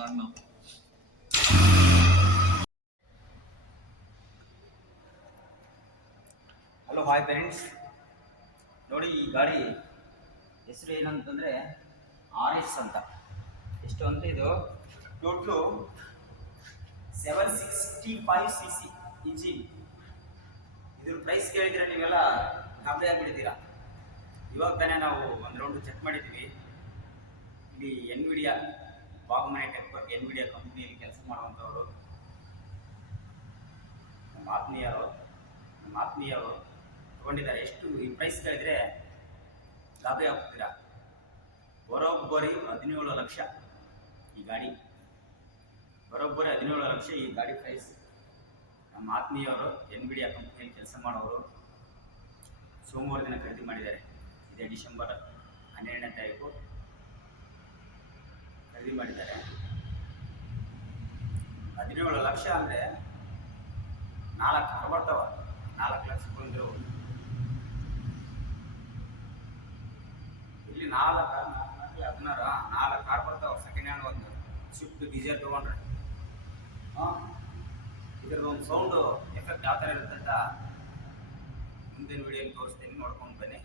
ನಾನು hello hi parents, ನೋಡಿ ಈ ಗಾಡಿ ಹೆಸರು ಏನಂತಂದರೆ RS ಅಂತ. ಎಷ್ಟು ಅಂದರೆ ಇದು ಟೋಟ್ಲು 765cc ಇಂಜಿನ್. ಇದ್ರ ಪ್ರೈಸ್ ಕೇಳಿದರೆ ನೀವೆಲ್ಲ ಗಾಬರಿ ಆಗಿಬಿಡ್ತೀರಾ. ಇವಾಗ ತಾನೇ ನಾವು ಒಂದು ರೌಂಡ್ ಚೆಕ್ ಮಾಡಿದ್ವಿ. ಇಲ್ಲಿ NVIDIA ಬಾಗುಮನೆ ಟೆಕ್ವರ್ಕ್ NVIDIA ಕಂಪ್ನಿಯಲ್ಲಿ ಕೆಲಸ ಮಾಡುವಂಥವ್ರು ನಮ್ಮ ಆತ್ಮೀಯರು ತಗೊಂಡಿದ್ದಾರೆ. ಎಷ್ಟು ಈ ಪ್ರೈಸ್ ಕೇಳಿದರೆ ಗಾಬರಿ ಆಗ್ತೀರಾ. ಬರೋಬ್ಬರಿ 17 ಲಕ್ಷ ಈ ಗಾಡಿ, ಬರೋಬ್ಬರಿ 17 ಲಕ್ಷ ಈ ಗಾಡಿ ಪ್ರೈಸ್. ನಮ್ಮ ಆತ್ಮೀಯವರು NVIDIA ಕಂಪ್ನಿಯಲ್ಲಿ ಕೆಲಸ ಮಾಡೋರು ಸೋಮವಾರ ದಿನ ಖರೀದಿ ಮಾಡಿದ್ದಾರೆ. ಇದೇ ಡಿಸೆಂಬರ್ 12ನೇ ತಾರೀಕು ಖರೀದಿ ಮಾಡಿದ್ದಾರೆ. 17 ಲಕ್ಷ ಅಂದರೆ 4 ಕಾರ್ ಬರ್ತಾವ. 4 ಲಕ್ಷ ಬಂದರು ಇಲ್ಲಿ 4 ಕಾರ್ ಬರ್ತಾವ. ಸೆಕೆಂಡ್ ಹ್ಯಾಂಡ್ ಒಂದು ಸ್ವಿಫ್ಟ್ ಡಿಸೈರ್ ತೊಗೊಂಡ್ರೆ ಇದ್ರದ್ದು ಒಂದು ಸೌಂಡು ಎಫೆಕ್ಟ್ ಯಾವ ಥರ ಇರುತ್ತೆ ಅಂತ ಮುಂದಿನ ವಿಡಿಯೋಲಿ ತೋರಿಸ್ತೀನಿ, ನೋಡ್ಕೊಂಡು ಬನ್ನಿ.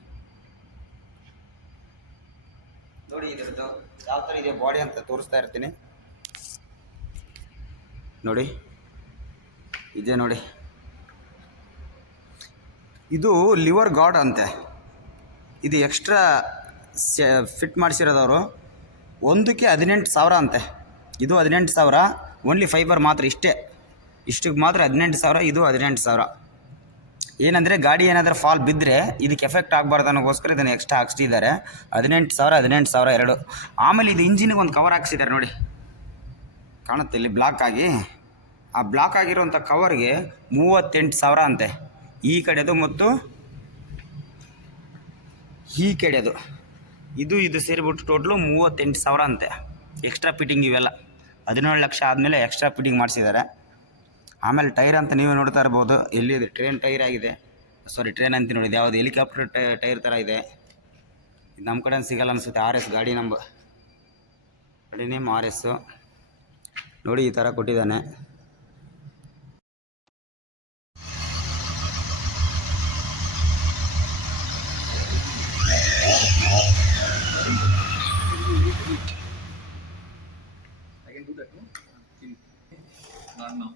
ನೋಡಿ ಇದ್ರದ್ದು ಯಾವ ಥರ ಇದೆ ಬಾಡಿ ಅಂತ ತೋರಿಸ್ತಾ ಇರ್ತೀನಿ. ನೋಡಿ ಇದೆ ನೋಡಿ, ಇದು ಲಿವರ್ ಗಾರ್ಡ್ ಅಂತೆ. ಇದು ಎಕ್ಸ್ಟ್ರಾ ಫಿಟ್ ಮಾಡಿಸಿರೋದವರು. ಒಂದಕ್ಕೆ 18,000 ಅಂತೆ. ಇದು 18,000, ಓನ್ಲಿ ಫೈಬರ್ ಮಾತ್ರ. ಇಷ್ಟಕ್ಕೆ ಮಾತ್ರ 18,000, ಇದು 18,000. ಏನಂದರೆ ಗಾಡಿ ಏನಾದರೂ ಫಾಲ್ ಬಿದ್ದರೆ ಇದಕ್ಕೆ ಎಫೆಕ್ಟ್ ಆಗಬಾರ್ದು ಅನ್ನೋಗೋಸ್ಕರ ಇದನ್ನು ಎಕ್ಸ್ಟ್ರಾ ಹಾಕ್ಸಿದ್ದಾರೆ. 18,000 ಎರಡು. ಆಮೇಲೆ ಇದು ಇಂಜಿನಿಗೆ ಒಂದು ಕವರ್ ಹಾಕ್ಸಿದ್ದಾರೆ ನೋಡಿ, ಕಾಣುತ್ತೆ ಇಲ್ಲಿ ಬ್ಲಾಕ್ ಆಗಿ. ಆ ಬ್ಲಾಕ್ ಆಗಿರೋಂಥ ಕವರ್ಗೆ 38,000 ಅಂತೆ. ಈ ಕಡೆದು ಮತ್ತು ಈ ಕಡೆದು ಇದು ಸೇರಿಬಿಟ್ಟು ಟೋಟ್ಲು 38,000 ಅಂತೆ. ಎಕ್ಸ್ಟ್ರಾ ಫಿಟ್ಟಿಂಗ್ ಇವೆಲ್ಲ 17 ಲಕ್ಷ ಆದಮೇಲೆ ಎಕ್ಸ್ಟ್ರಾ ಫಿಟ್ಟಿಂಗ್ ಮಾಡಿಸಿದ್ದಾರೆ. ಆಮೇಲೆ ಟೈರ್ ಅಂತ ನೀವೇ ನೋಡ್ತಾ ಇರ್ಬೋದು. ಎಲ್ಲಿದೆ ಟ್ರೈನ್ ಟೈರ್ ಆಗಿದೆ, ಟ್ರೈನ್ ಅಂತ ನೋಡಿದೆ, ಯಾವುದು ಹೆಲಿಕಾಪ್ಟರ್ ಟೈರ್ ಥರ ಇದೆ. ಇದು ನಮ್ಮ ಕಡೆ ಸಿಗಲ್ಲ ಅನಿಸುತ್ತೆ. RS ಗಾಡಿ ಗಾಡಿ ನೇಮ್ RS. ನೋಡಿ ಈ ಥರ ಕೊಟ್ಟಿದ್ದಾನೆ. ನಾನು